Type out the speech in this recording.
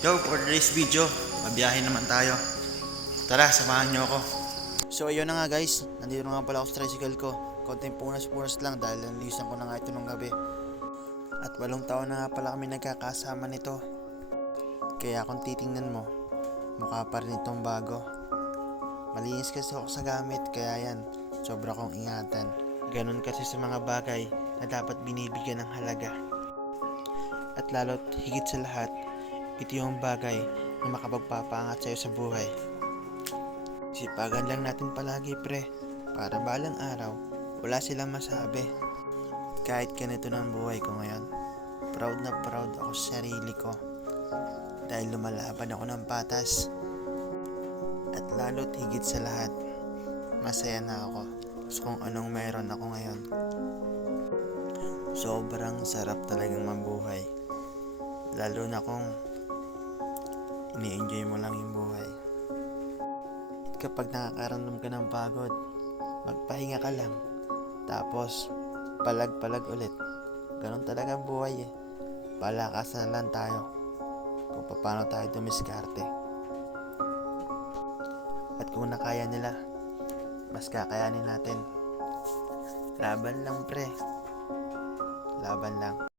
Yo, for today's video, mabiyahe naman tayo. Tara, samahan nyo ako. So ayun na nga guys, nandito na nga pala ako sa tricycle ko. Konting punas-punas lang dahil nalisan ko na nga ito nung gabi. At 8 taon na nga pala kami nagkakasama nito. Kaya kung titingnan mo, mukha pa rin itong bago. Malinis kasi ako sa gamit, kaya yan, sobra kong ingatan. Ganun kasi sa mga bagay na dapat binibigyan ng halaga. At lalo't higit sa lahat, ito yung bagay na makapagpapaangat sa'yo sa buhay. Sipagan lang natin palagi pre, para balang araw, wala silang masabi. Kahit ganito ng buhay ko ngayon, proud na proud ako sa sarili ko. Dahil lumalaban ako ng patas. At lalo't higit sa lahat, masaya na ako sa kung anong mayroon ako ngayon. Sobrang sarap talagang mabuhay. Lalo na kung ini-enjoy mo lang yung buhay. Kapag nakakaramdam ka ng pagod, magpahinga ka lang. Tapos, palag-palag ulit. Ganon talaga ang buhay eh. Palakasan lang tayo kung paano tayo dumiskarte. At kung nakaya nila, mas kakayanin natin. Laban lang pre. Laban lang.